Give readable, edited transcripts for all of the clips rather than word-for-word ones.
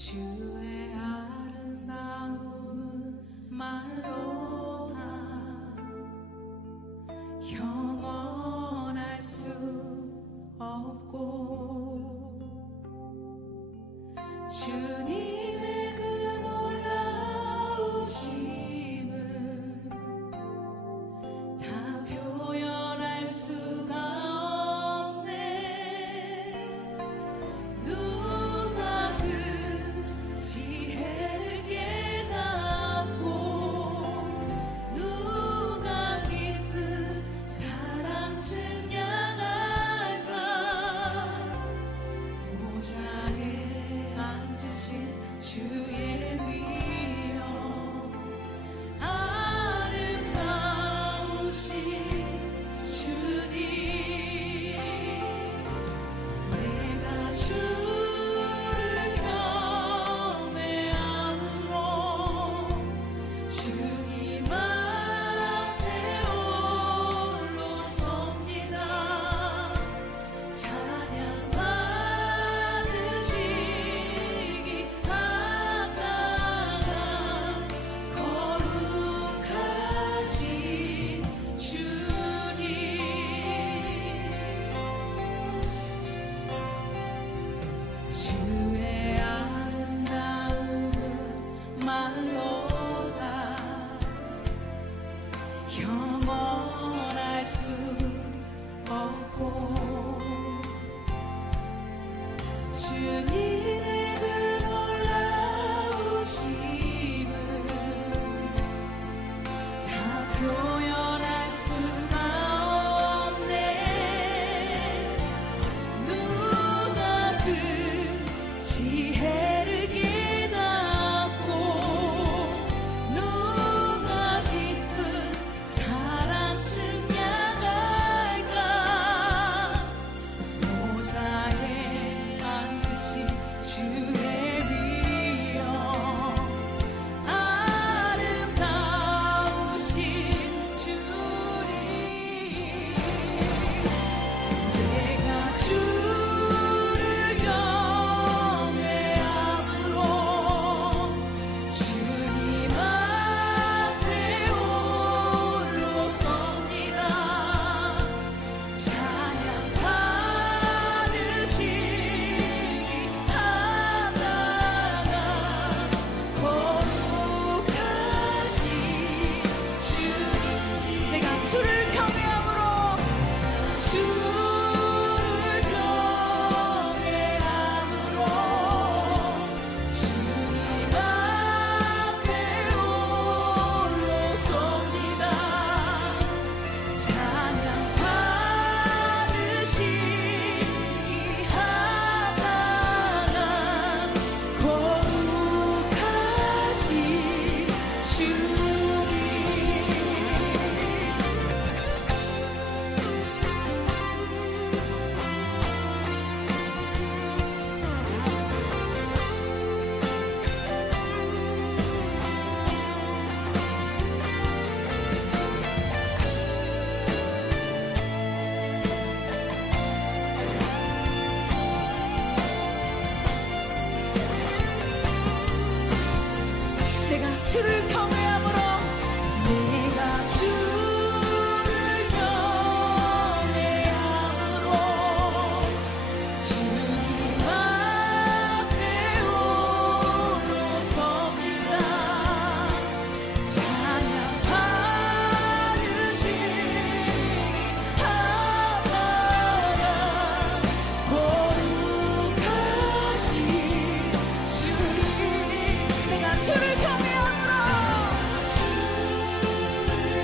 주의 아름다움은 말로다 형언할 수 없고 주님의 그 놀라우심은 다 표현할 수가 없네. 누가 그 지혜를 깨닫고 누가 깊은 사랑 증량할까. 보좌에 앉으신 주의 위엄 아름다우신 주님, 내가 주를 경외함으로 주님 앞에 홀로 섭니다. 찬양 받으시기 합당한 거룩하신 주님, 주의 아름다움은 말로다 형언할 수 없고 주님의 그 놀라우심은 다 표현할 수가 없네. 누가 그 지혜를 깨닫고 누가 깊은 사랑 증량할까. 보좌에 앉으신 주의 위엄 아름다우신 주님, 내가 주를 경외함으로 주님 앞에 홀로 섭니다. 찬양 받으시기 합당한 거룩하신 주님, 내가 주를 경외함으로 주를 경외함으로 주님 앞에 홀로 섭니다. 찬양 받으시기 합당한 거룩하신 주님. 내가 주를 경외함으로 내가 주를 경외함으로 주님 앞에 홀로 섭니다. 찬양 받으시기 합당한 거룩하신 주님, 내가 주를 경외함으로 주를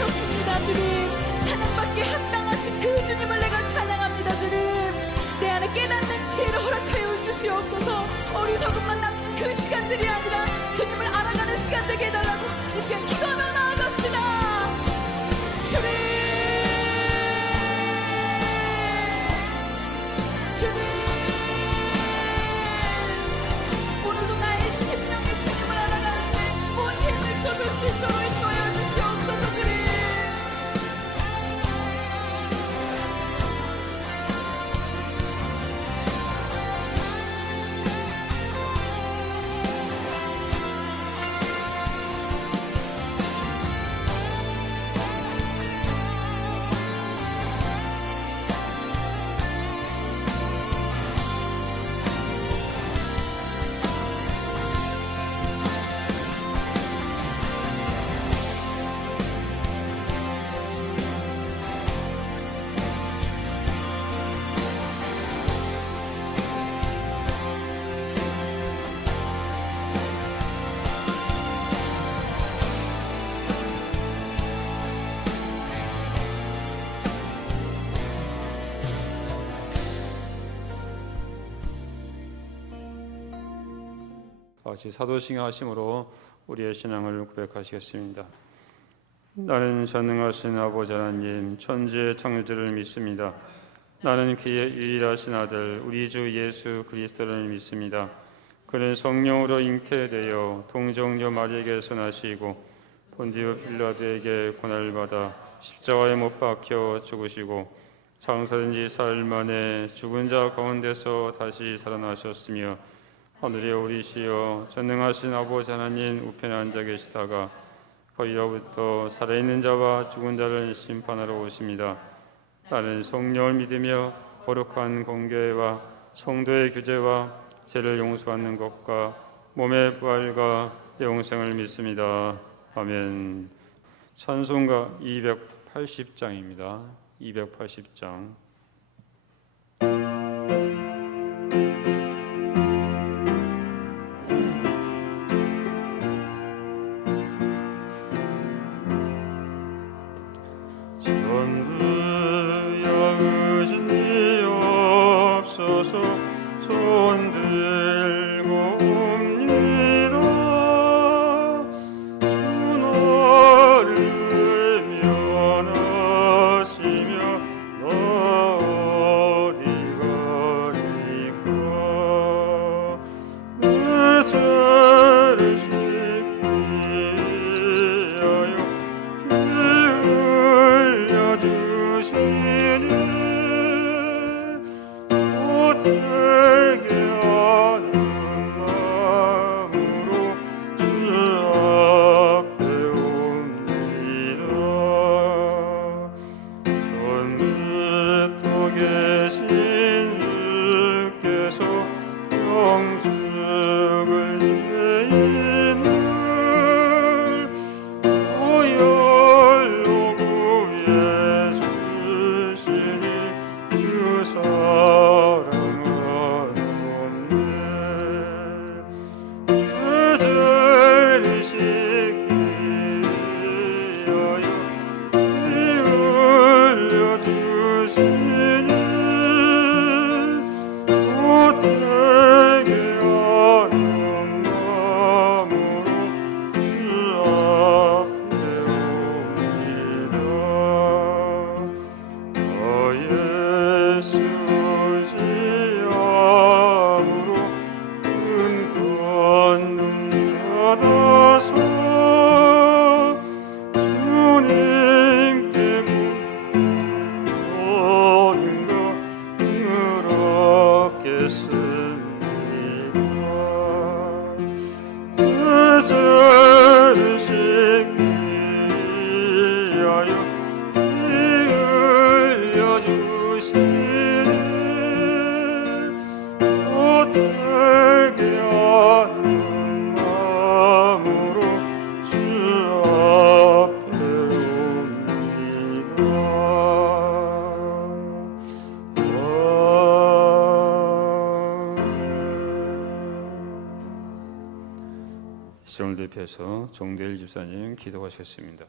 그렇습니다. 주님, 찬양받기에 합당하신 그 주님을 내가 찬양합니다. 주님, 내 안에 깨닫는 지혜를 허락하여 주시옵소서. 어리석음만 남는 그 시간들이 아니라 주님을 알아가는 시간 되게 해달라고 이 시간 기도하며 나아갑시다. 주님, 오늘도 나의 심령이 주님을 알아가는데 온 힘을 쏟을 수 있도록 인도하여 주시옵소서. 주님, 같이 사도신경 하심으로 우리의 신앙을 고백하시겠습니다. 나는 전능하신 아버지 하나님 천지의 창조주를 믿습니다. 나는 그의 유일하신 아들 우리 주 예수 그리스도를 믿습니다. 그는 성령으로 잉태되어 동정녀 마리에게서 나시고 본디오 빌라도에게 고난을 받아 십자가에 못 박혀 죽으시고 장사된 지 사흘 만에 죽은 자 가운데서 다시 살아나셨으며 하늘에 오르시어 전능하신 아버지 하나님 우편에 앉아 계시다가 거기로부터 살아있는 자와 죽은 자를 심판하러 오십니다. 나는 성령을 믿으며 거룩한 공교회와 성도의 교제와 죄를 용서받는 것과 몸의 부활과 영생을 믿습니다. 아멘. 찬송가 280장입니다. 280장. 시청을 대표해서 정대일 집사님 기도하시겠습니다.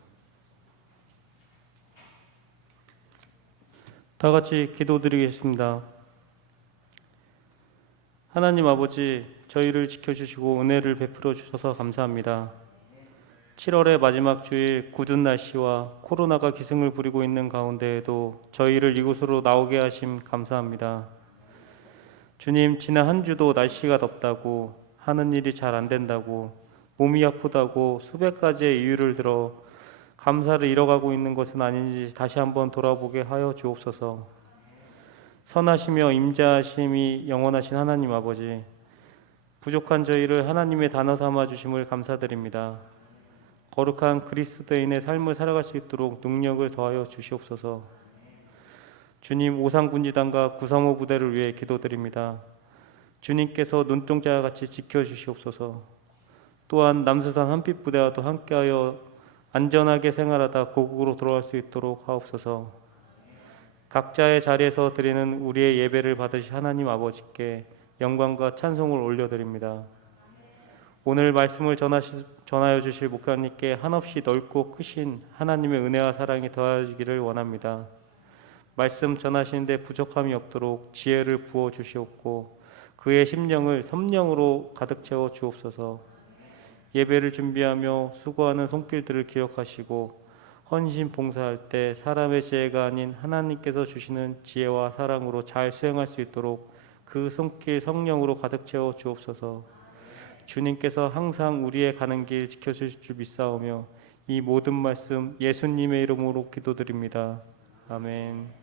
다 같이 기도드리겠습니다. 하나님 아버지, 저희를 지켜주시고 은혜를 베풀어 주셔서 감사합니다. 7월의 마지막 주일 굳은 날씨와 코로나가 기승을 부리고 있는 가운데에도 저희를 이곳으로 나오게 하심 감사합니다. 주님, 지난 한 주도 날씨가 덥다고, 하는 일이 잘 안 된다고, 몸이 아프다고 수백 가지의 이유를 들어 감사를 잃어가고 있는 것은 아닌지 다시 한번 돌아보게 하여 주옵소서. 선하시며 임자하심이 영원하신 하나님 아버지, 부족한 저희를 하나님의 단어 삼아 주심을 감사드립니다. 거룩한 그리스도인의 삶을 살아갈 수 있도록 능력을 더하여 주시옵소서. 주님, 오상군지단과 935 부대를 위해 기도드립니다. 주님께서 눈동자와 같이 지켜주시옵소서. 또한 남수산 한빛 부대와도 함께하여 안전하게 생활하다 고국으로 돌아갈 수 있도록 하옵소서. 각자의 자리에서 드리는 우리의 예배를 받으시 하나님 아버지께 영광과 찬송을 올려드립니다. 오늘 말씀을 전하여 주실 목사님께 한없이 넓고 크신 하나님의 은혜와 사랑이 더하기를 원합니다. 말씀 전하시는데 부족함이 없도록 지혜를 부어 주시옵고 그의 심령을 섬령으로 가득 채워 주옵소서. 예배를 준비하며 수고하는 손길들을 기억하시고 헌신 봉사할 때 사람의 지혜가 아닌 하나님께서 주시는 지혜와 사랑으로 잘 수행할 수 있도록 그 손길 성령으로 가득 채워 주옵소서. 주님께서 항상 우리의 가는 길 지켜주실 줄 믿사오며 이 모든 말씀 예수님의 이름으로 기도드립니다. 아멘.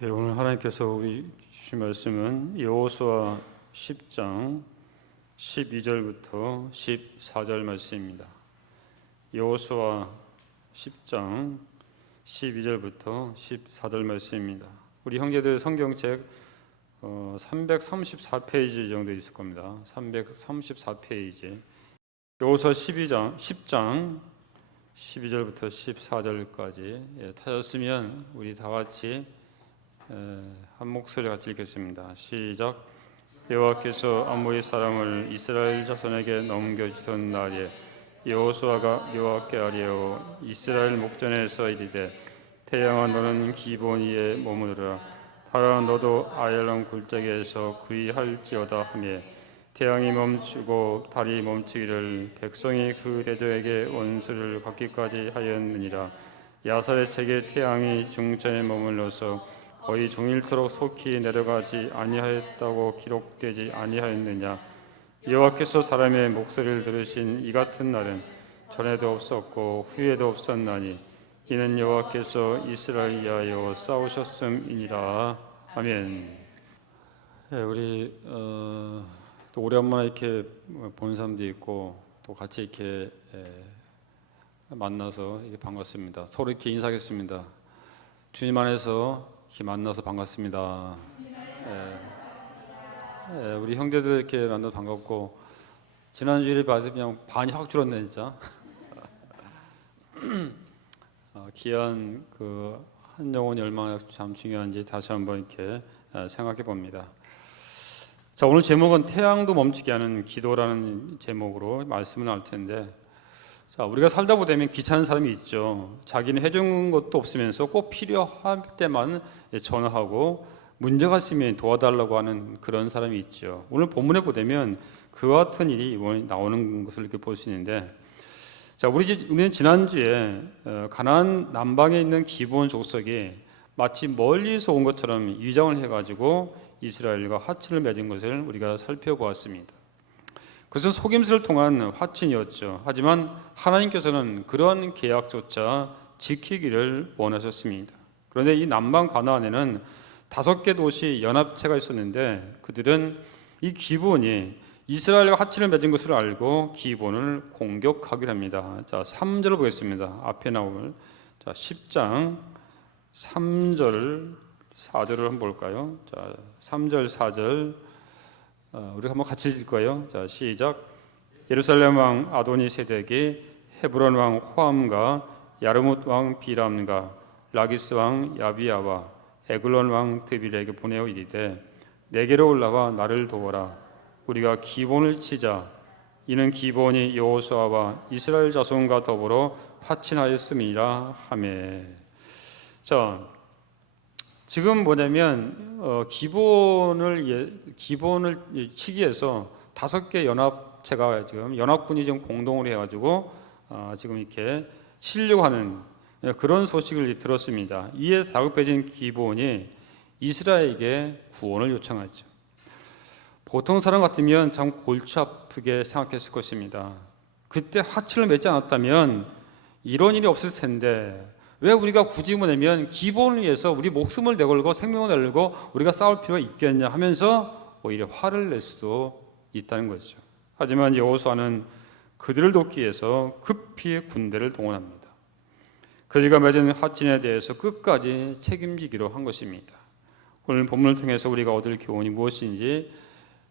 오늘 하나님께서 우리 주신 말씀은 여호수아 10장 12절부터 14절 말씀입니다. 여호수아 10장 12절부터 14절 말씀입니다. 우리 형제들 성경책 334페이지 정도 있을 겁니다. 334페이지. 여호수아 10장 12절부터 14절까지 타셨으면 우리 다 같이 한 목소리 같이 읽겠습니다. 시작. 여호와께서 아모리 사람을 이스라엘 자손에게 넘겨주던 날에 여호수아가 여호와께 아뢰어 이스라엘 목전에서 이르되 태양아 너는 기본 위에 머무르라 달아 너도 아얄람 골짜기에서 구이할지어다 하며 태양이 멈추고 달이 멈추기를 백성이 그 대저에게 원수를 갚기까지 하였느니라. 야살의 책에 태양이 중천에 머물러서 거의 종일토록 속히 내려가지 아니하였다고 기록되지 아니하였느냐. 여호와께서 사람의 목소리를 들으신 이 같은 날은 전에도 없었고 후에도 없었나니 이는 여호와께서 이스라엘 위하여 싸우셨음이니라. 아멘. 우리 또 오랜만에 이렇게 본 사람도 있고 또 같이 이렇게 만나서 이렇게 반갑습니다. 서로 이렇게 인사하겠습니다. 주님 안에서 이렇게 만나서 반갑습니다. 우리 형제들 이렇게 만나서 반갑고 지난주에 봐서 그냥 반이 확 줄었네 진짜. 귀한 그 한 영혼이 얼마나 참 중요한지 다시 한번 이렇게 생각해 봅니다. 자, 오늘 제목은 태양도 멈추게 하는 기도라는 제목으로 말씀을 나눌 텐데, 자, 우리가 살다 보면 귀찮은 사람이 있죠. 자기는 해준 것도 없으면서 꼭 필요할 때만 전화하고 문제가 있으면 도와달라고 하는 그런 사람이 있죠. 오늘 본문에 보면 그와 같은 일이 나오는 것을 이렇게 볼 수 있는데, 자, 우리는 지난주에 가나안 남방에 있는 기브온 족속이 마치 멀리서 온 것처럼 위장을 해가지고 이스라엘과 화친을 맺은 것을 우리가 살펴보았습니다. 그것은 속임수를 통한 화친이었죠. 하지만 하나님께서는 그러한 계약조차 지키기를 원하셨습니다. 그런데 이 남방 가나안에는 5개 도시 연합체가 있었는데 그들은 이 기브온이 이스라엘과 화친을 맺은 것을 알고 기본을 공격하기로 합니다. 자, 3절을 보겠습니다. 앞에 나오는 10장 3절 4절을 한번 볼까요? 자, 3절 4절 우리 한번 같이 읽을 거예요. 자, 시작. 예루살렘 왕 아도니 세덱이 헤브론 왕 호암과 야르뭇 왕 비람과 라기스 왕 야비야와 에글론 왕 드빌에게 보내어 이르되 내게로 올라와 나를 도워라. 우리가 기본을 치자. 이는 기본이 여호수아와 이스라엘 자손과 더불어 화친하였음이라 하매. 자, 지금 뭐냐면 기본을 치기 위해서 5개 연합체가 지금 연합군이 좀 공동으로 해가지고 지금 이렇게 치려고 하는 그런 소식을 들었습니다. 이에 다급해진 기본이 이스라엘에게 구원을 요청하죠. 보통 사람 같으면 참 골치 아프게 생각했을 것입니다. 그때 화친을 맺지 않았다면 이런 일이 없을 텐데 왜 우리가 굳이 뭐냐면 기본을 위해서 우리 목숨을 내걸고 생명을 내걸고 우리가 싸울 필요가 있겠냐 하면서 오히려 화를 낼 수도 있다는 거죠. 하지만 여호수아는 그들을 돕기 위해서 급히 군대를 동원합니다. 그들과 맺은 화친에 대해서 끝까지 책임지기로 한 것입니다. 오늘 본문을 통해서 우리가 얻을 교훈이 무엇인지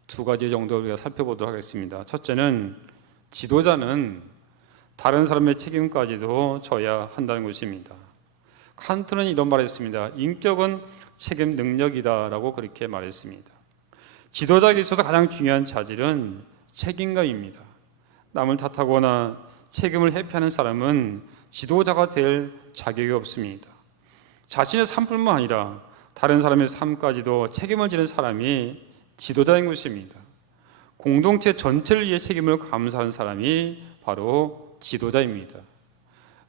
2가지 정도 우리가 살펴보도록 하겠습니다. 첫째는 지도자는 다른 사람의 책임까지도 져야 한다는 것입니다. 칸트는 이런 말을 했습니다. 인격은 책임 능력이다라고 그렇게 말했습니다. 지도자에게 있어서 가장 중요한 자질은 책임감입니다. 남을 탓하거나 책임을 회피하는 사람은 지도자가 될 자격이 없습니다. 자신의 삶뿐만 아니라 다른 사람의 삶까지도 책임을 지는 사람이 지도자인 것입니다. 공동체 전체를 위해 책임을 감수하는 사람이 바로 지도자입니다.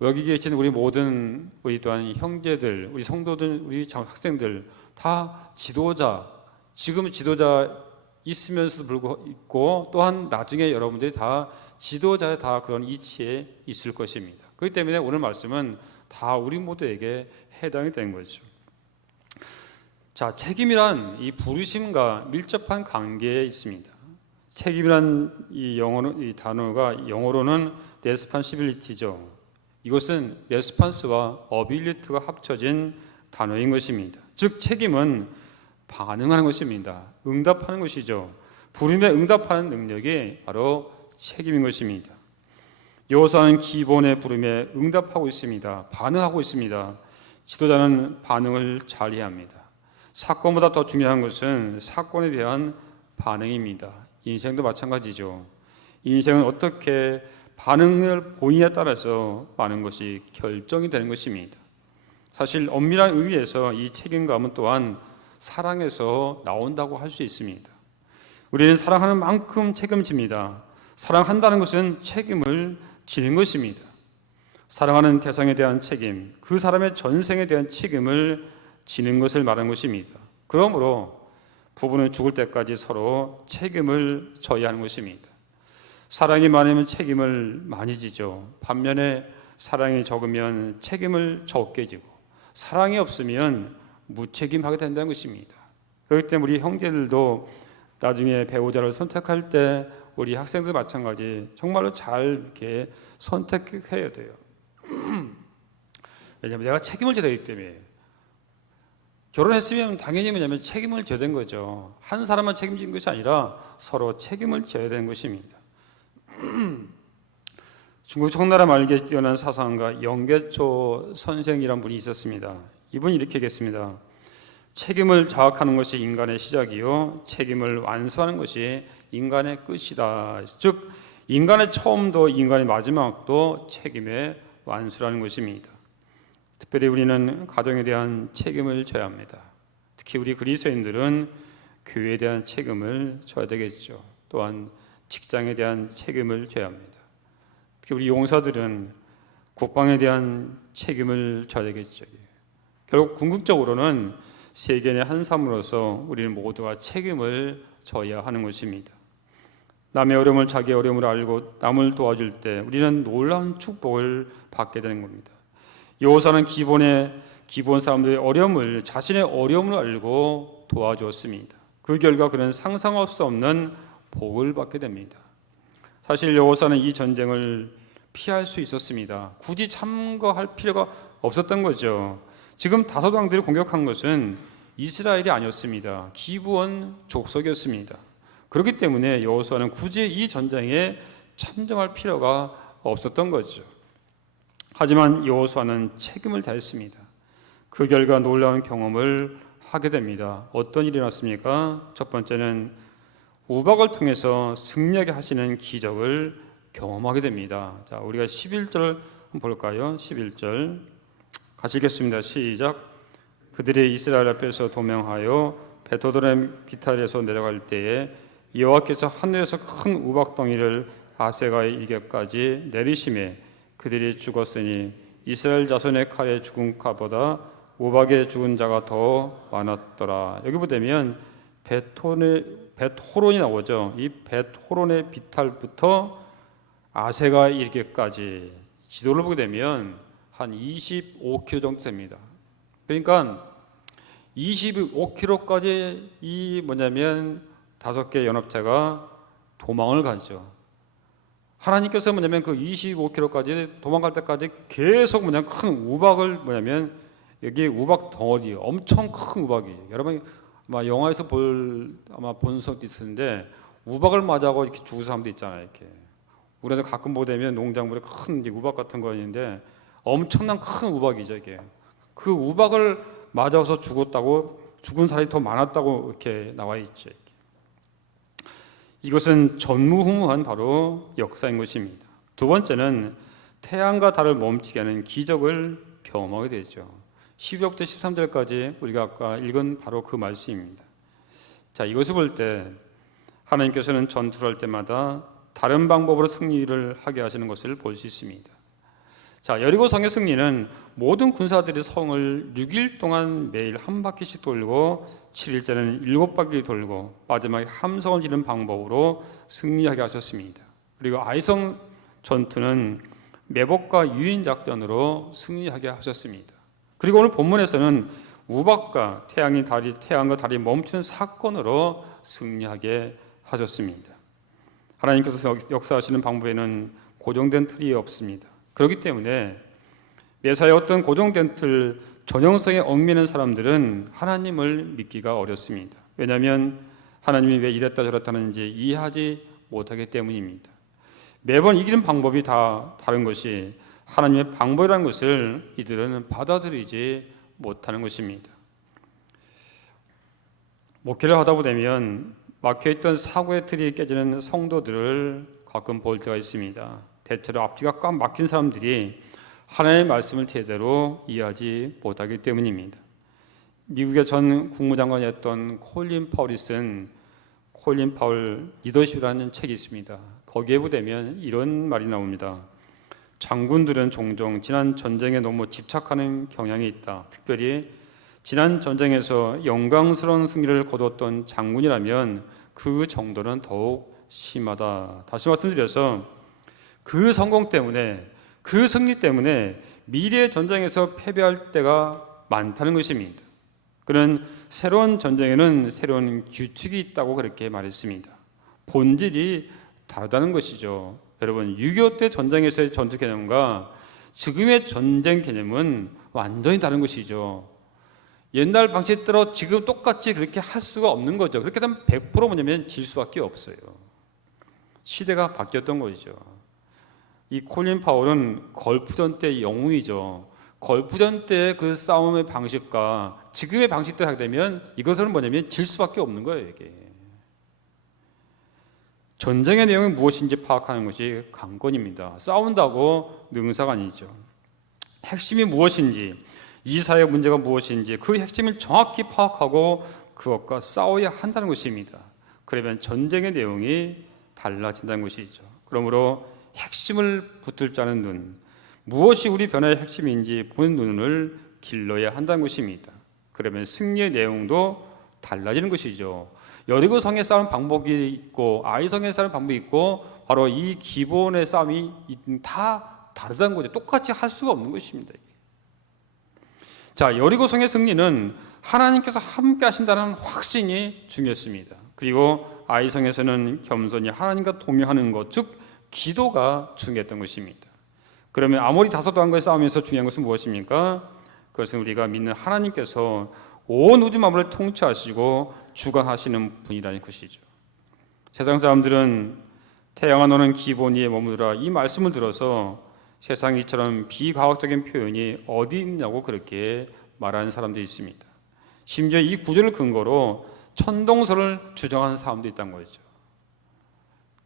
여기 계신 우리 모든 우리 또한 형제들, 우리 성도들, 우리 학생들 다 지도자, 지금 지도자 있으면서도 불구하고 있고 또한 나중에 여러분들이 다 지도자의 다 그런 이치에 있을 것입니다. 그렇기 때문에 오늘 말씀은 다 우리 모두에게 해당이 되는 거죠. 자, 책임이란 이 부르심과 밀접한 관계에 있습니다. 책임이란 이 단어가 영어로는 responsibility죠. 이것은 response와 ability가 합쳐진 단어인 것입니다. 즉 책임은 반응하는 것입니다. 응답하는 것이죠. 부름에 응답하는 능력이 바로 책임인 것입니다. 여호수아는 기본의 부름에 응답하고 있습니다. 반응하고 있습니다. 지도자는 반응을 잘해야 합니다. 사건보다 더 중요한 것은 사건에 대한 반응입니다. 인생도 마찬가지죠. 인생은 어떻게 반응을 보이냐에 따라서 많은 것이 결정이 되는 것입니다. 사실 엄밀한 의미에서 이 책임감은 또한 사랑에서 나온다고 할 수 있습니다. 우리는 사랑하는 만큼 책임집니다. 사랑한다는 것은 책임을 지는 것입니다. 사랑하는 대상에 대한 책임, 그 사람의 전생에 대한 책임을 지는 것을 말하는 것입니다. 그러므로 부부는 죽을 때까지 서로 책임을 져야 하는 것입니다. 사랑이 많으면 책임을 많이 지죠. 반면에 사랑이 적으면 책임을 적게 지고 사랑이 없으면 무책임하게 된다는 것입니다. 그렇기 때문에 우리 형제들도 나중에 배우자를 선택할 때 우리 학생들 마찬가지 정말로 잘 이렇게 선택해야 돼요. 왜냐하면 내가 책임을 져야 되기 때문에. 결혼했으면 당연히 뭐냐면 책임을 져야 되는 거죠. 한 사람만 책임지는 것이 아니라 서로 책임을 져야 되는 것입니다. 중국 청나라 말기에 뛰어난 사상가 영계초 선생이란 분이 있었습니다. 이분이 이렇게 얘기했습니다. 책임을 자학하는 것이 인간의 시작이요 책임을 완수하는 것이 인간의 끝이다. 즉 인간의 처음도 인간의 마지막도 책임의 완수라는 것입니다. 특별히 우리는 가정에 대한 책임을 져야 합니다. 특히 우리 그리스도인들은 교회에 대한 책임을 져야 되겠죠. 또한 직장에 대한 책임을 져야 합니다. 특히 우리 용사들은 국방에 대한 책임을 져야 되겠죠. 결국 궁극적으로는 세계의 한 삶으로서 우리는 모두가 책임을 져야 하는 것입니다. 남의 어려움을 자기의 어려움을 알고 남을 도와줄 때 우리는 놀라운 축복을 받게 되는 겁니다. 여호수아는 기본 사람들의 어려움을 자신의 어려움을 알고 도와주었습니다. 그 결과 그는 상상할 수 없는 복을 받게 됩니다. 사실 여호사는 이 전쟁을 피할 수 있었습니다. 굳이 참가할 필요가 없었던 거죠. 지금 다섯 왕들이 공격한 것은 이스라엘이 아니었습니다. 기브온 족속이었습니다. 그렇기 때문에 여호수아는 굳이 이 전쟁에 참전할 필요가 없었던 거죠. 하지만 여호수아는 책임을 다했습니다. 그 결과 놀라운 경험을 하게 됩니다. 어떤 일이 났습니까? 첫 번째는 우박을 통해서 승리하게 하시는 기적을 경험하게 됩니다. 자, 우리가 11절 한번 볼까요? 11절 같이 읽겠습니다. 시작. 그들이 이스라엘 앞에서 도명하여 베토도의 비탈에서 내려갈 때에 여호와께서 하늘에서 큰 우박덩이를 아세가의 이겹까지 내리심에 그들이 죽었으니 이스라엘 자손의 칼에 죽은 자보다 우박에 죽은 자가 더 많았더라. 여기 보면 벳호론이 나오죠. 이 벳호론의 비탈부터 아세가 이르게까지 지도를 보게 되면 한 25km 정도 됩니다. 그러니까 25km까지 이 뭐냐면 5개 연합체가 도망을 가죠. 하나님께서 뭐냐면 그 25km까지 도망갈 때까지 계속 뭐냐면 큰 우박을 뭐냐면 여기 우박 덩어리 엄청 큰 우박이에요. 여러분 아마 영화에서 아마 본 적도 있었는데 우박을 맞아고 이렇게 죽은 사람도 있잖아요. 이렇게 우리도 가끔 보게 되면 농작물에 큰 우박 같은 거 있는데 엄청난 큰 우박이죠. 이게 그 우박을 맞아서 죽은 사람이 더 많았다고 이렇게 나와 있죠. 이것은 전무후무한 바로 역사인 것입니다. 두 번째는 태양과 달을 멈추게 하는 기적을 경험하게 되죠. 12절부터 13절까지 우리가 아까 읽은 바로 그 말씀입니다. 자, 이것을 볼 때 하나님께서는 전투를 할 때마다 다른 방법으로 승리를 하게 하시는 것을 볼 수 있습니다. 자, 여리고 성의 승리는 모든 군사들이 성을 6일 동안 매일 한 바퀴씩 돌고 7일째는 7바퀴 돌고 마지막에 함성을 지르는 방법으로 승리하게 하셨습니다. 그리고 아이성 전투는 매복과 유인 작전으로 승리하게 하셨습니다. 그리고 오늘 본문에서는 우박과 태양과 달이 멈추는 사건으로 승리하게 하셨습니다. 하나님께서 역사하시는 방법에는 고정된 틀이 없습니다. 그렇기 때문에 매사에 어떤 고정된 틀, 전형성에 얽매는 사람들은 하나님을 믿기가 어렵습니다. 왜냐하면 하나님이 왜 이랬다 저랬다 하는지 이해하지 못하기 때문입니다. 매번 이기는 방법이 다 다른 것이 하나님의 방법이라는 것을 이들은 받아들이지 못하는 것입니다. 목회를 하다 보면 막혀있던 사고의 틀이 깨지는 성도들을 가끔 볼 때가 있습니다. 대체로 앞뒤가 꽉 막힌 사람들이 하나님의 말씀을 제대로 이해하지 못하기 때문입니다. 미국의 전 국무장관이었던 콜린 파울이 쓴 콜린 파울 리더십이라는 책이 있습니다. 거기에 보면 이런 말이 나옵니다. 장군들은 종종 지난 전쟁에 너무 집착하는 경향이 있다. 특별히 지난 전쟁에서 영광스러운 승리를 거두었던 장군이라면 그 정도는 더욱 심하다. 다시 말씀드려서 그 성공 때문에, 그 승리 때문에 미래의 전쟁에서 패배할 때가 많다는 것입니다. 그는 새로운 전쟁에는 새로운 규칙이 있다고 그렇게 말했습니다. 본질이 다르다는 것이죠. 여러분, 6.25 때 전쟁에서의 전투 개념과 지금의 전쟁 개념은 완전히 다른 것이죠. 옛날 방식대로 지금 똑같이 그렇게 할 수가 없는 거죠. 그렇게 되면 100% 뭐냐면 질 수밖에 없어요. 시대가 바뀌었던 것이죠. 이 콜린 파울은 걸프전 때 영웅이죠. 걸프전 때 그 싸움의 방식과 지금의 방식대로 하게 되면 이것은 뭐냐면 질 수밖에 없는 거예요. 이게 전쟁의 내용이 무엇인지 파악하는 것이 관건입니다. 싸운다고 능사가 아니죠. 핵심이 무엇인지, 이 사회의 문제가 무엇인지 그 핵심을 정확히 파악하고 그것과 싸워야 한다는 것입니다. 그러면 전쟁의 내용이 달라진다는 것이죠. 그러므로 핵심을 붙들 줄 아는 눈, 무엇이 우리 변화의 핵심인지 보는 눈을 길러야 한다는 것입니다. 그러면 승리의 내용도 달라지는 것이죠. 여리고 성에 싸우는 방법이 있고 아이성에 싸우는 방법이 있고 바로 이 기본의 싸움이 다 다르다는 거죠. 똑같이 할 수가 없는 것입니다. 자, 여리고 성의 승리는 하나님께서 함께 하신다는 확신이 중요했습니다. 그리고 아이성에서는 겸손히 하나님과 동행하는 것, 즉 기도가 중요했던 것입니다. 그러면 아무리 다소도한과의 싸움에서 중요한 것은 무엇입니까? 그것은 우리가 믿는 하나님께서 온 우주 만물을 통치하시고 주관하시는 분이라는 것이죠. 세상 사람들은 태양아 너는 기본 위에 머무르라, 이 말씀을 들어서 세상에 이처럼 비과학적인 표현이 어디 있냐고 그렇게 말하는 사람도 있습니다. 심지어 이 구절을 근거로 천동설을 주장하는 사람도 있다는 거죠.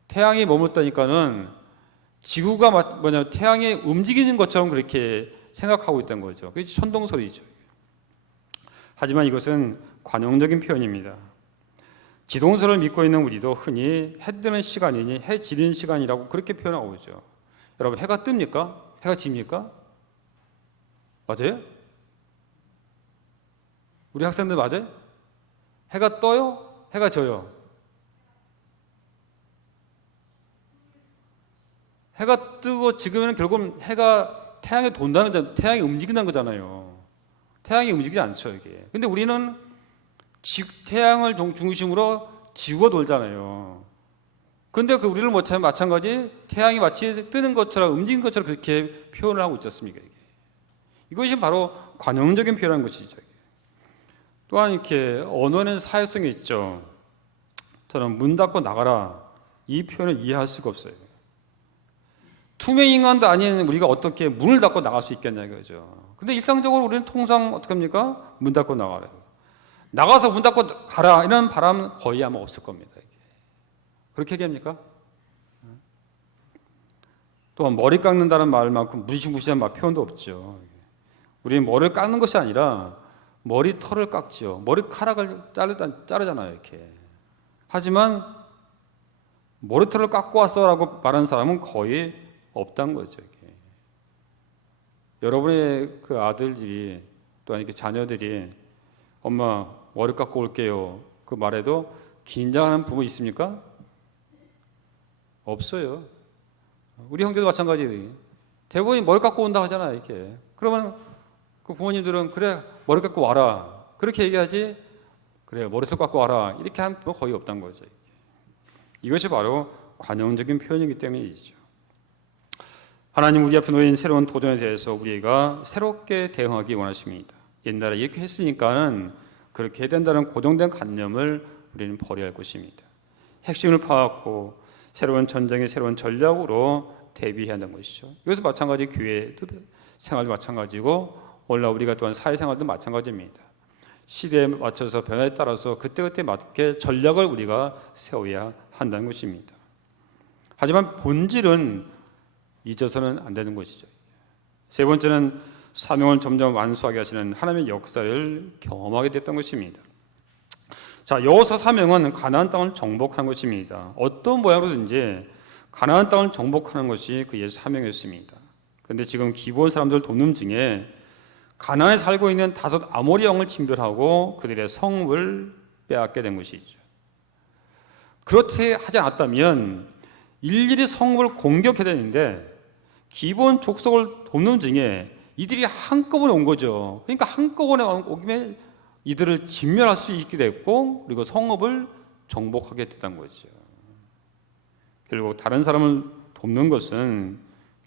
태양이 머물다니까는 지구가 뭐냐 태양이 움직이는 것처럼 그렇게 생각하고 있다는 거죠. 그게 천동설이죠. 하지만 이것은 관용적인 표현입니다. 지동설을 믿고 있는 우리도 흔히 해 뜨는 시간이니 해 지는 시간이라고 그렇게 표현하고 있죠. 여러분, 해가 뜹니까? 해가 집니까? 맞아요? 우리 학생들 맞아요? 해가 떠요? 해가 져요? 해가 뜨고 지금은 결국은 해가 태양에 돈다는, 태양이 움직인다는 거잖아요. 태양이 움직이지 않죠, 이게. 근데 우리는 태양을 중심으로 지구가 돌잖아요. 근데 그 우리를 마찬가지 태양이 마치 뜨는 것처럼 움직이는 것처럼 그렇게 표현을 하고 있지 않습니까? 이것이 바로 관용적인 표현인 것이죠. 또한 이렇게 언어에는 사회성이 있죠. 저는 문 닫고 나가라, 이 표현을 이해할 수가 없어요. 투명 인간도 아닌 우리가 어떻게 문을 닫고 나갈 수 있겠냐 이거죠. 근데 일상적으로 우리는 통상 어떻게 합니까? 문 닫고 나가라. 나가서 문 닫고 가라 이런 바람은 거의 아마 없을 겁니다. 그렇게 얘기합니까? 또한 머리 깎는다는 말만큼 무시무시한 표현도 없죠. 우리는 머리를 깎는 것이 아니라 머리털을 깎죠. 머리카락을 자르잖아요, 이렇게. 하지만 머리털을 깎고 왔어라고 말하는 사람은 거의 없다는 거죠. 이게. 여러분의 그 아들들이 또한 이렇게 자녀들이 엄마 머리 깎고 올게요, 그 말에도 긴장하는 부모 있습니까? 없어요. 우리 형제도 마찬가지예요. 대부분이 머리 깎고 온다 하잖아요, 이렇게. 그러면 그 부모님들은 그래 머리 깎고 와라 그렇게 얘기하지, 그래 머리털 깎고 와라 이렇게 하는 부모 거의 없다는 거죠. 이것이 바로 관용적인 표현이기 때문이죠. 하나님 우리 앞에 놓인 새로운 도전에 대해서 우리가 새롭게 대응하기 원하십니다. 옛날에 이렇게 했으니까는 그렇게 해야 된다는 고정된 관념을 우리는 버려야 할 것입니다. 핵심을 파악하고 새로운 전쟁의 새로운 전략으로 대비해야 한다는 것이죠. 이것은 마찬가지 교회 생활도 마찬가지고 오늘날 우리가 또한 사회생활도 마찬가지입니다. 시대에 맞춰서 변화에 따라서 그때그때 맞게 전략을 우리가 세워야 한다는 것입니다. 하지만 본질은 잊어서는 안 되는 것이죠. 세 번째는 사명을 점점 완수하게 하시는 하나님의 역사를 경험하게 됐던 것입니다. 자, 여호수아 사명은 가나안 땅을 정복하는 것입니다. 어떤 모양으로든지 가나안 땅을 정복하는 것이 그의 사명이었습니다. 그런데 지금 기브온 사람들 돕는 중에 가나안에 살고 있는 다섯 아모리 왕을 진멸하고 그들의 성읍을 빼앗게 된 것이죠. 그렇게 하지 않았다면 일일이 성읍을 공격해야 되는데 기브온 족속을 돕는 중에 이들이 한꺼번에 온 거죠. 그러니까 한꺼번에 오기에 이들을 진멸할 수 있게 됐고 그리고 성읍을 정복하게 됐다는 거죠. 결국 다른 사람을 돕는 것은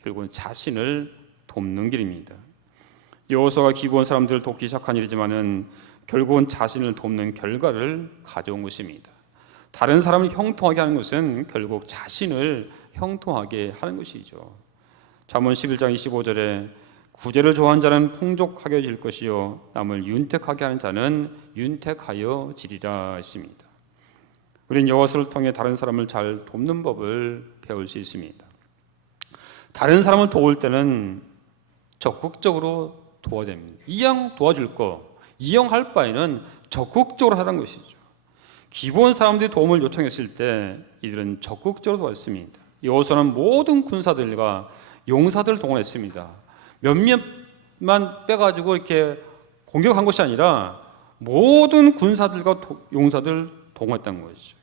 결국은 자신을 돕는 길입니다. 여호수아가 기브온 사람들을 돕기 시작한 일이지만은 결국은 자신을 돕는 결과를 가져온 것입니다. 다른 사람을 형통하게 하는 것은 결국 자신을 형통하게 하는 것이죠. 잠언 11장 25절에 구제를 좋아하는 자는 풍족하게 질 것이요 남을 윤택하게 하는 자는 윤택하여 지리라 했습니다. 우리는 여호수아를 통해 다른 사람을 잘 돕는 법을 배울 수 있습니다. 다른 사람을 도울 때는 적극적으로 도와야 됩니다. 이왕 도와줄 거, 이왕 할 바에는 적극적으로 하라는 것이죠. 기본 사람들이 도움을 요청했을 때 이들은 적극적으로 도왔습니다. 여호수아는 모든 군사들과 용사들을 동원했습니다. 몇몇만 빼가지고 이렇게 공격한 것이 아니라 모든 군사들과 용사들 동원했다는 것이죠.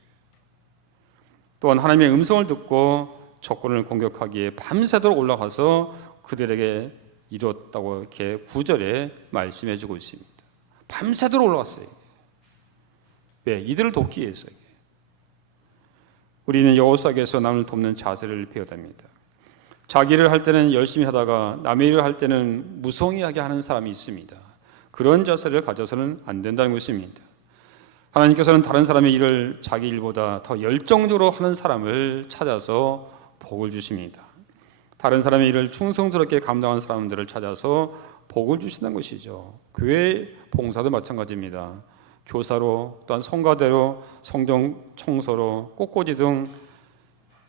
또한 하나님의 음성을 듣고 적군을 공격하기에 밤새도록 올라가서 그들에게 이뤘다고 이렇게 9절에 말씀해 주고 있습니다. 밤새도록 올라갔어요. 왜? 이들을 돕기 위해서. 우리는 여호수아에게서 남을 돕는 자세를 배워야 됩니다. 자기 일을 할 때는 열심히 하다가 남의 일을 할 때는 무성의하게 하는 사람이 있습니다. 그런 자세를 가져서는 안 된다는 것입니다. 하나님께서는 다른 사람의 일을 자기 일보다 더 열정적으로 하는 사람을 찾아서 복을 주십니다. 다른 사람의 일을 충성스럽게 감당하는 사람들을 찾아서 복을 주신다는 것이죠. 교회 봉사도 마찬가지입니다. 교사로, 또한 성가대로, 성정 청소로, 꽃꽂이 등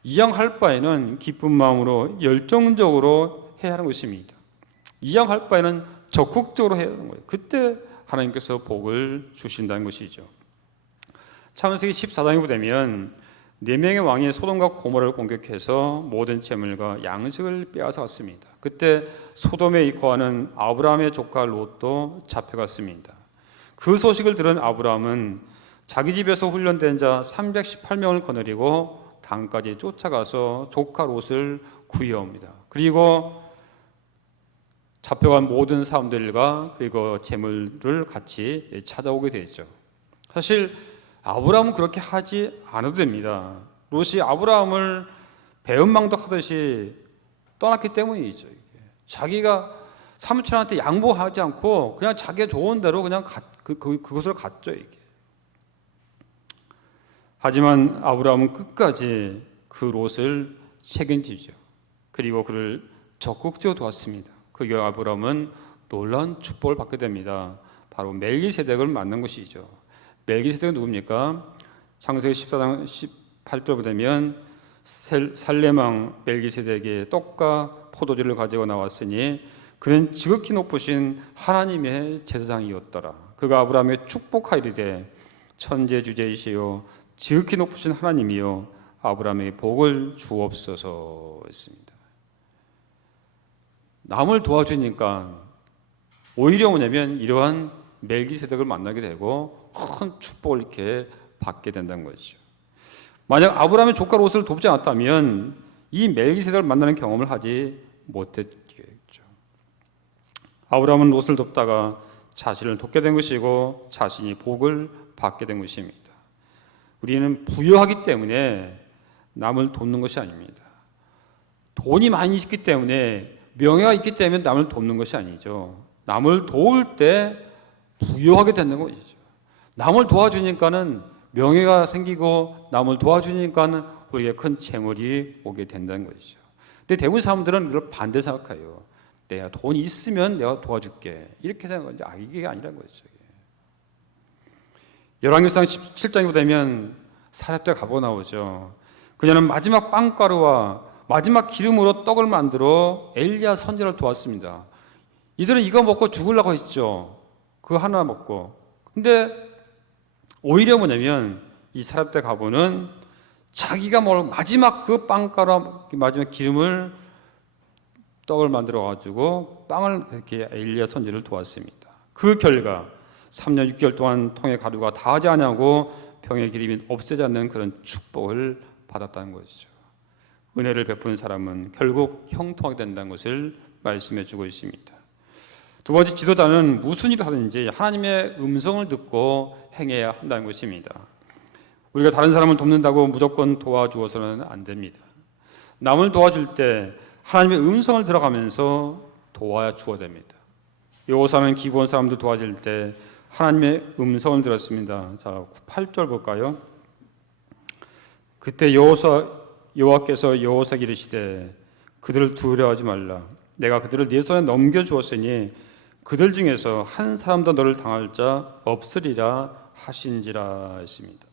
이양할 바에는 기쁜 마음으로 열정적으로 해야 하는 것입니다. 이양할 바에는 적극적으로 해야 하는 거예요. 그때 하나님께서 복을 주신다는 것이죠. 창세기 14장에 보면 4명의 왕이 소돔과 고모라를 공격해서 모든 재물과 양식을 빼앗아 갔습니다. 그때 소돔에 거하는 아브라함의 조카 롯도 잡혀갔습니다. 그 소식을 들은 아브라함은 자기 집에서 훈련된 자 318명을 거느리고 당까지 쫓아가서 조카 롯을 구해옵니다. 그리고 잡혀간 모든 사람들과 그리고 재물을 같이 찾아오게 되죠. 사실 아브라함은 그렇게 하지 않아도 됩니다. 롯이 아브라함을 배은망덕하듯이 떠났기 때문이죠. 자기가 삼촌한테 양보하지 않고 그냥 자기가 좋은 대로 그냥 그곳으로 갔죠. 이게. 하지만 아브라함은 끝까지 그 롯을 책임지죠. 그리고 그를 적극적으로 도왔습니다. 그 결과 아브라함은 놀라운 축복을 받게 됩니다. 바로 멜기세덱을 만난 것이죠. 멜기세덱은 누굽니까? 창세기 14장 18절 보면 살렘왕 멜기세덱이 떡과 포도주를 가지고 나왔으니 그는 지극히 높으신 하나님의 제사장이었더라. 그가 아브라함의 축복하이르되 천재주제이시요 지극히 높으신 하나님이요 아브라함의 복을 주옵소서 했습니다. 남을 도와주니까 오히려 뭐냐면 이러한 멜기세덱을 만나게 되고 큰 축복을 이렇게 받게 된다는 것이죠. 만약 아브라함의 조카 롯을 돕지 않았다면 이 멜기세덱을 만나는 경험을 하지 못했겠죠. 아브라함은 롯을 돕다가 자신을 돕게 된 것이고 자신이 복을 받게 된 것입니다. 우리는 부유하기 때문에 남을 돕는 것이 아닙니다. 돈이 많이 있기 때문에 명예가 있기 때문에 남을 돕는 것이 아니죠. 남을 도울 때 부유하게 되는 것이죠. 남을 도와주니까는 명예가 생기고 남을 도와주니까는 우리에게 큰 재물이 오게 된다는 것이죠. 근데 대부분 사람들은 그걸 반대 생각해요. 내가 돈이 있으면 내가 도와줄게. 이렇게 생각하는데 이게 아니라는 거죠. 열왕기상 17장에 보면 사렙대 가보고 나오죠. 그녀는 마지막 빵가루와 마지막 기름으로 떡을 만들어 엘리야 선지자를 도왔습니다. 이들은 이거 먹고 죽으려고 했죠. 그거 하나 먹고. 근데 오히려 뭐냐면 이 사렙대 가보는 자기가 마지막 그 빵가루와 마지막 기름을 떡을 만들어 가지고 빵을 이렇게 엘리야 선지자를 도왔습니다. 그 결과 3년 6개월 동안 통의 가루가 다하지 않냐고 병의 기름이 없애지 않는 그런 축복을 받았다는 것이죠. 은혜를 베푸는 사람은 결국 형통하게 된다는 것을 말씀해 주고 있습니다. 두 번째, 지도자는 무슨 일을 하든지 하나님의 음성을 듣고 행해야 한다는 것입니다. 우리가 다른 사람을 돕는다고 무조건 도와주어서는 안 됩니다. 남을 도와줄 때 하나님의 음성을 들어가면서 도와주어야 됩니다. 여호사는 기브온 사람들 도와줄 때 하나님의 음성을 들었습니다. 자, 8절 볼까요? 그때 여호와께서 여호사에게 이르시되 그들을 두려워하지 말라. 내가 그들을 네 손에 넘겨주었으니 그들 중에서 한 사람도 너를 당할 자 없으리라 하신지라 했습니다.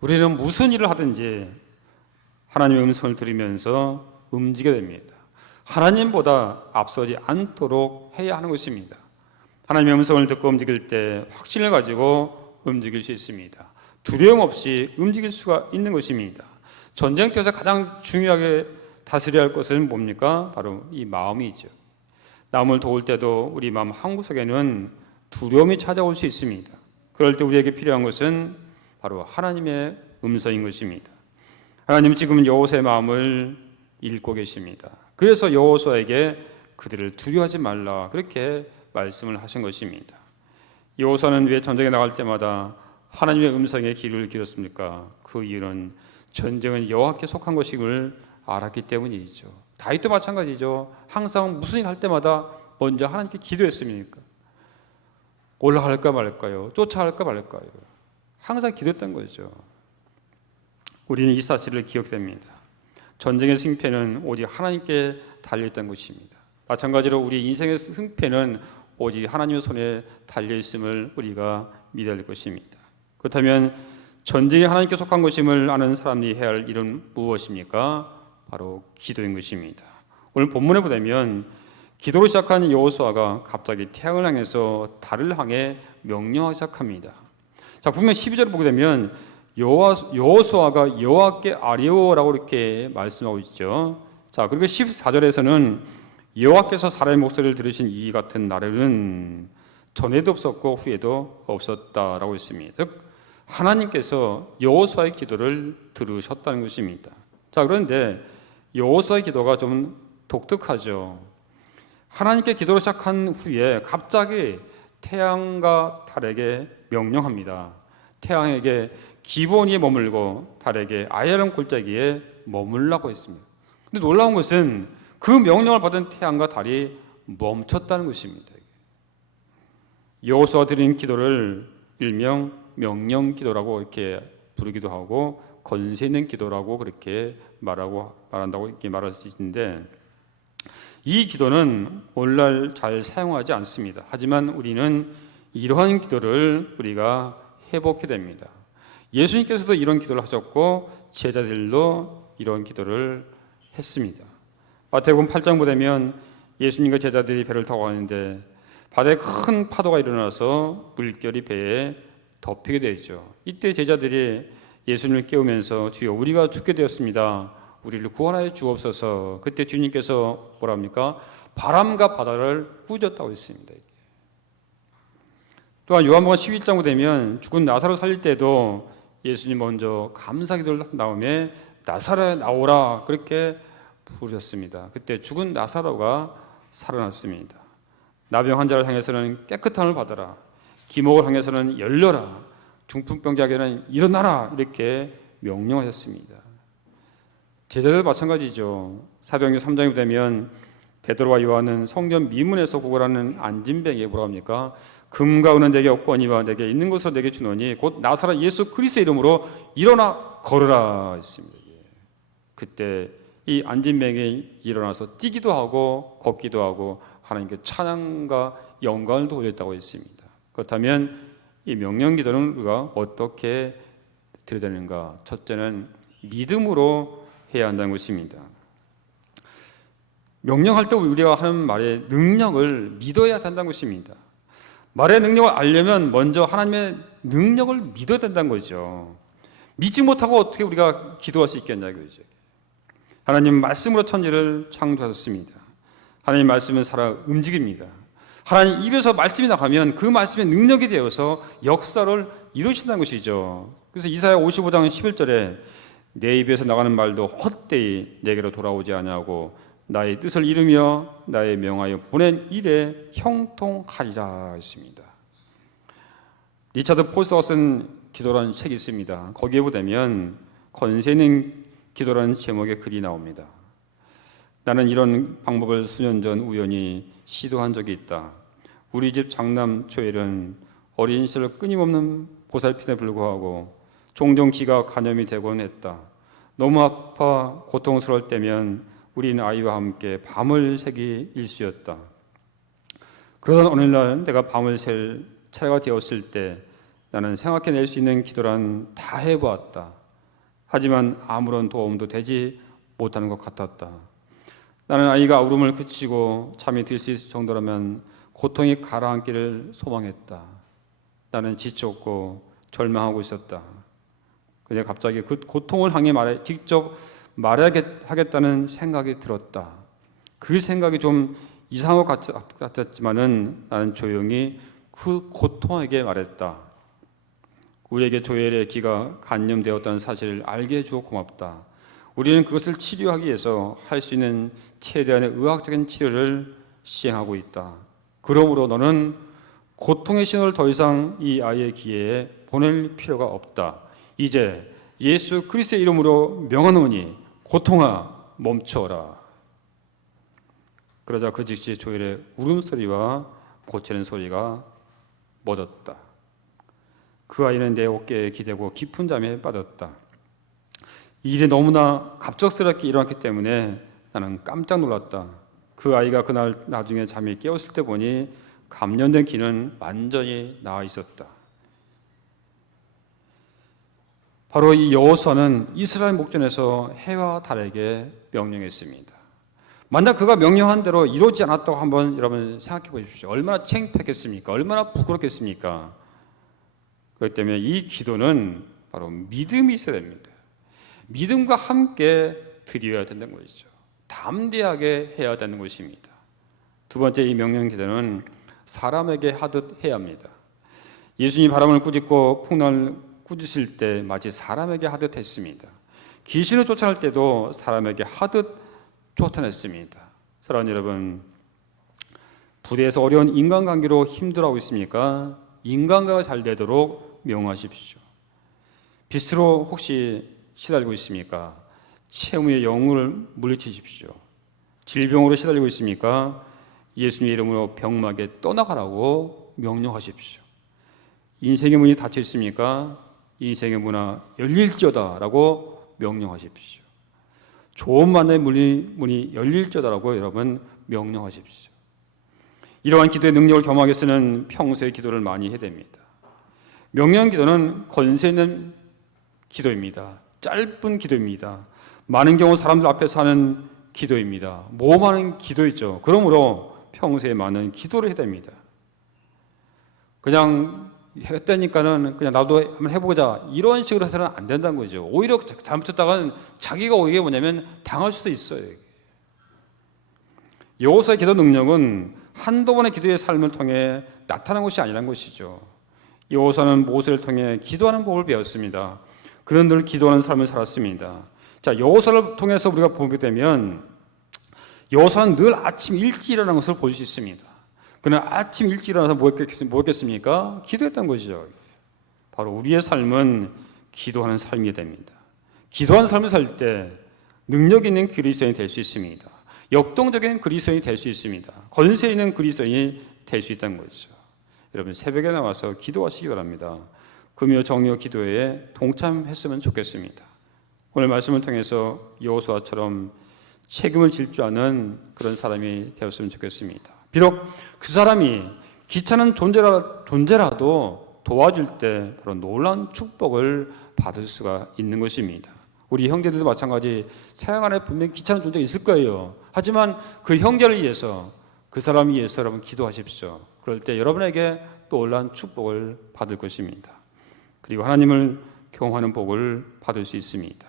우리는 무슨 일을 하든지 하나님의 음성을 들으면서 움직여야 됩니다. 하나님보다 앞서지 않도록 해야 하는 것입니다. 하나님의 음성을 듣고 움직일 때 확신을 가지고 움직일 수 있습니다. 두려움 없이 움직일 수가 있는 것입니다. 전쟁터에서 가장 중요하게 다스려야 할 것은 뭡니까? 바로 이 마음이죠. 남을 도울 때도 우리 마음 한구석에는 두려움이 찾아올 수 있습니다. 그럴 때 우리에게 필요한 것은 바로 하나님의 음성인 것입니다. 하나님은 지금 여호수아의 마음을 읽고 계십니다. 그래서 여호수아에게 그들을 두려워하지 말라 그렇게 말씀을 하신 것입니다. 여호수아는 왜 전쟁에 나갈 때마다 하나님의 음성에 귀를 기울였습니까? 그 이유는 전쟁은 여호와께 속한 것임을 알았기 때문이죠. 다윗도 마찬가지죠. 항상 무슨 일 할 때마다 먼저 하나님께 기도했습니까? 올라갈까 말까요? 쫓아갈까 말까요? 항상 기도했던 거죠. 우리는 이 사실을 기억됩니다. 전쟁의 승패는 오직 하나님께 달려있던 것입니다. 마찬가지로 우리 인생의 승패는 오직 하나님의 손에 달려있음을 우리가 믿어야 할 것입니다. 그렇다면 전쟁이 하나님께 속한 것임을 아는 사람이 해야 할 일은 무엇입니까? 바로 기도인 것입니다. 오늘 본문에 보면 기도로 시작한 여호수아가 갑자기 태양을 향해서 달을 향해 명령하기 시작합니다. 자, 분명 12절을 보게 되면 여호수아가 여호와께 아뢰오라고 이렇게 말씀하고 있죠. 자, 그리고 14절에서는 여호와께서 사람의 목소리를 들으신 이 같은 날에는 전에도 없었고 후에도 없었다라고 했습니다. 즉 하나님께서 여호수아의 기도를 들으셨다는 것입니다. 자, 그런데 여호수아의 기도가 좀 독특하죠. 하나님께 기도를 시작한 후에 갑자기 태양과 달에게 명령합니다. 태양에게 기본이 머물고 달에게 아야람 골짜기에 머물라고 했습니다. 근데 놀라운 것은 그 명령을 받은 태양과 달이 멈췄다는 것입니다. 여호수아가 드린 기도를 일명 명령 기도라고 이렇게 부르기도 하고 권세 있는 기도라고 그렇게 말한다고 이렇게 말할 수 있는데, 이 기도는 오늘날 잘 사용하지 않습니다. 하지만 우리는 이러한 기도를 우리가 회복해야 됩니다. 예수님께서도 이런 기도를 하셨고 제자들도 이런 기도를 했습니다. 마태복음 8장 보면 예수님과 제자들이 배를 타고 가는데 바다에 큰 파도가 일어나서 물결이 배에 덮이게 되죠. 이때 제자들이 예수님을 깨우면서 주여 우리가 죽게 되었습니다. 우리를 구원하여 주옵소서. 그때 주님께서 뭐라 합니까? 바람과 바다를 꾸짖었다고 했습니다. 또한 요한복음 11장 되면 죽은 나사로 살릴 때도 예수님 먼저 감사기도를 한 다음에 나사로야 나오라 그렇게 부르셨습니다. 그때 죽은 나사로가 살아났습니다. 나병 환자를 향해서는 깨끗함을 받아라, 기목을 향해서는 열려라, 중풍병자에게는 일어나라 이렇게 명령하셨습니다. 제자들 마찬가지죠. 사도행전 3장이 되면 베드로와 요한은 성전 미문에서 구걸하는 안진뱅이에게 뭐라 합니까? 금과 은은 내게 없거니와 내게 있는 것으로 내게 주노니 곧 나사렛 예수 그리스도의 이름으로 일어나 걸으라 했습니다. 그때 이 안진뱅이 일어나서 뛰기도 하고 걷기도 하고 하나님께 찬양과 영광을 돌렸다고 했습니다. 그렇다면 이 명령기도는 우리가 어떻게 드려야 되는가? 첫째는 믿음으로 해야 한다는 것입니다. 명령할 때 우리가 하는 말의 능력을 믿어야 된다는 것입니다. 말의 능력을 알려면 먼저 하나님의 능력을 믿어야 된다는 거죠. 믿지 못하고 어떻게 우리가 기도할 수 있겠냐 이거죠. 하나님 말씀으로 천지를 창조하셨습니다. 하나님 말씀은 살아 움직입니다. 하나님 입에서 말씀이 나가면 그 말씀의 능력이 되어서 역사를 이루신다는 것이죠. 그래서 이사야 55장 11절에 내 입에서 나가는 말도 헛되이 내게로 돌아오지 아니하고 나의 뜻을 이루며 나의 명하여 보낸 일에 형통하리라 했습니다. 리차드 포스터가 쓴 기도라는 책이 있습니다. 거기에 보면 권세 있는 기도라는 제목의 글이 나옵니다. 나는 이런 방법을 수년 전 우연히 시도한 적이 있다. 우리 집 장남 조엘은 어린 시절 끊임없는 보살핌에 불구하고 종종 기가 간염이 되곤 했다. 너무 아파 고통스러울 때면 우리는 아이와 함께 밤을 새기 일쑤였다. 그러던 어느 날 내가 밤을 샐 차례가 되었을 때 나는 생각해낼 수 있는 기도란 다 해보았다. 하지만 아무런 도움도 되지 못하는 것 같았다. 나는 아이가 울음을 그치고 잠이 들 수 있을 정도라면 고통이 가라앉기를 소망했다. 나는 지쳤고 절망하고 있었다. 근데 갑자기 그 고통을 향해 직접 말하겠다는 생각이 들었다. 그 생각이 좀 이상한 것 같았지만은 나는 조용히 그 고통에게 말했다. 우리에게 조엘의 기가 간염되었다는 사실을 알게 해주어 고맙다. 우리는 그것을 치료하기 위해서 할 수 있는 최대한의 의학적인 치료를 시행하고 있다. 그러므로 너는 고통의 신호를 더 이상 이 아이의 귀에 보낼 필요가 없다. 이제 예수 그리스도의 이름으로 명하노니 고통아 멈춰라. 그러자 그 즉시 조엘의 울음소리와 고치는 소리가 멎었다. 그 아이는 내 어깨에 기대고 깊은 잠에 빠졌다. 이 일이 너무나 갑작스럽게 일어났기 때문에 나는 깜짝 놀랐다. 그 아이가 그날 나중에 잠이 깨었을 때 보니 감염된 귀는 완전히 나아 있었다. 바로 이 여호수아는 이스라엘 목전에서 해와 달에게 명령했습니다. 만약 그가 명령한 대로 이루지 않았다고 한번 여러분 생각해 보십시오. 얼마나 창피했겠습니까? 얼마나 부끄럽겠습니까? 그렇기 때문에 이 기도는 바로 믿음이 있어야 됩니다. 믿음과 함께 드려야 된다는 것이죠. 담대하게 해야 되는 것입니다. 두 번째 이 명령 기도는 사람에게 하듯 해야 합니다. 예수님이 바람을 꾸짖고 풍랑을 꾸짖을 때 마치 사람에게 하듯 했습니다. 귀신을 쫓아낼 때도 사람에게 하듯 쫓아냈습니다. 사랑하는 여러분, 부대에서 어려운 인간관계로 힘들어하고 있습니까? 인간관계가 잘 되도록 명하십시오. 빚으로 혹시 시달리고 있습니까? 채무의 영을 물리치십시오. 질병으로 시달리고 있습니까? 예수님의 이름으로 병마게 떠나가라고 명령하십시오. 인생의 문이 닫혀 있습니까? 인생의 문이 열릴지어다라고 명령하십시오. 좋은 만남의 문이 열릴지어다라고 여러분 명령하십시오. 이러한 기도의 능력을 겸하기 위해서는 평소에 기도를 많이 해야 됩니다. 명령 기도는 권세 있는 기도입니다. 짧은 기도입니다. 많은 경우 사람들 앞에서 하는 기도입니다. 모험하는 기도있죠. 그러므로 평소에 많은 기도를 해야 됩니다. 그냥 했다니까는 그냥 나도 한번 해보자 이런 식으로 해서는 안 된다는 거죠. 오히려 잘못했다가는 자기가 오히려 뭐냐면 당할 수도 있어요. 여호수아의 기도 능력은 한두 번의 기도의 삶을 통해 나타난 것이 아니라는 것이죠. 여호수아는 모세를 통해 기도하는 법을 배웠습니다. 그는 늘 기도하는 삶을 살았습니다. 자, 여호수아를 통해서 우리가 보게 되면 여호수아는 늘 아침 일찍 일어나는 것을 볼 수 있습니다. 그는 아침 일찍 일어나서 뭐 했겠습니까? 기도했던 것이죠. 바로 우리의 삶은 기도하는 삶이 됩니다. 기도하는 삶을 살 때 능력 있는 그리스도인이 될 수 있습니다. 역동적인 그리스도인이 될 수 있습니다. 권세 있는 그리스도인이 될 수 있다는 거죠. 여러분 새벽에 나와서 기도하시기 바랍니다. 금요 정요 기도에 동참했으면 좋겠습니다. 오늘 말씀을 통해서 여호수아처럼 책임을 질 줄 아는 그런 사람이 되었으면 좋겠습니다. 비록 그 사람이 귀찮은 존재라도 도와줄 때 바로 놀라운 축복을 받을 수가 있는 것입니다. 우리 형제들도 마찬가지 세상 안에 분명히 귀찮은 존재가 있을 거예요. 하지만 그 형제를 위해서 그 사람을 위해서 여러분 기도하십시오. 그럴 때 여러분에게 놀라운 축복을 받을 것입니다. 그리고 하나님을 경험하는 복을 받을 수 있습니다.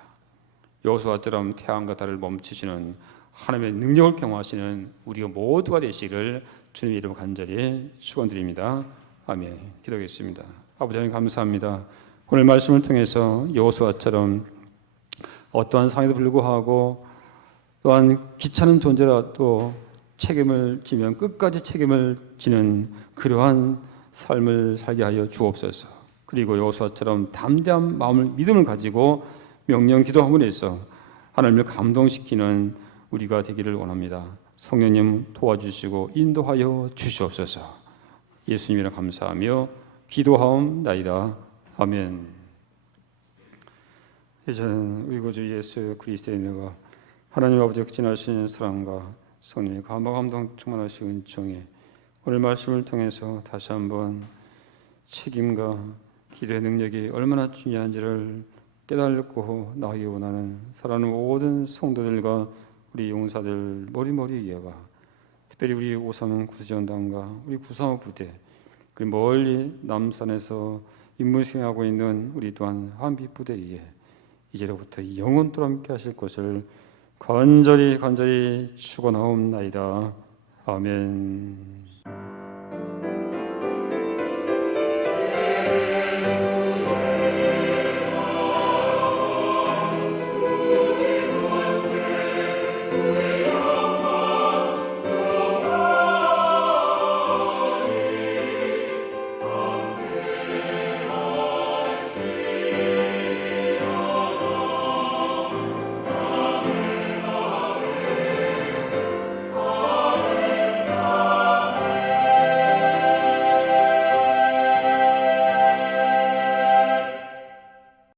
여호수아처럼 태양과 달을 멈추시는 하나님의 능력을 경험하시는 우리가 모두가 되시기를 주님의 이름으로 간절히 축원드립니다. 아멘. 기도하겠습니다. 아버지 하나님 감사합니다. 오늘 말씀을 통해서 여호수아처럼 어떠한 상황에도 불구하고 또한 귀찮은 존재라도 책임을 지면 끝까지 책임을 지는 그러한 삶을 살게 하여 주옵소서. 그리고 여호수아처럼 담대한 마음을 믿음을 가지고 명령 기도함으로 해서 하나님을 감동시키는 우리가 되기를 원합니다. 성령님 도와주시고 인도하여 주시옵소서. 예수님이라 감사하며 기도하옵나이다. 아멘. 이제는 우리 구주 예수 그리스도의 은혜가 하나님 아버지의 지나신 사랑과 성령의 감동 충만하신 은총에 오늘 말씀을 통해서 다시 한번 책임과 기도의 능력이 얼마나 중요한지를 깨달고 나가기 원하는 사랑하는 모든 성도들과 우리 용사들 머리머리 위에가 특별히 우리 오삼은 구수전당과 우리 구사모 부대 그리고 멀리 남산에서 임무 수행하고 있는 우리 또한 한빛 부대 위에 이제로부터 영원토록 함께 하실 것을 간절히 축원하옵나이다. 아멘.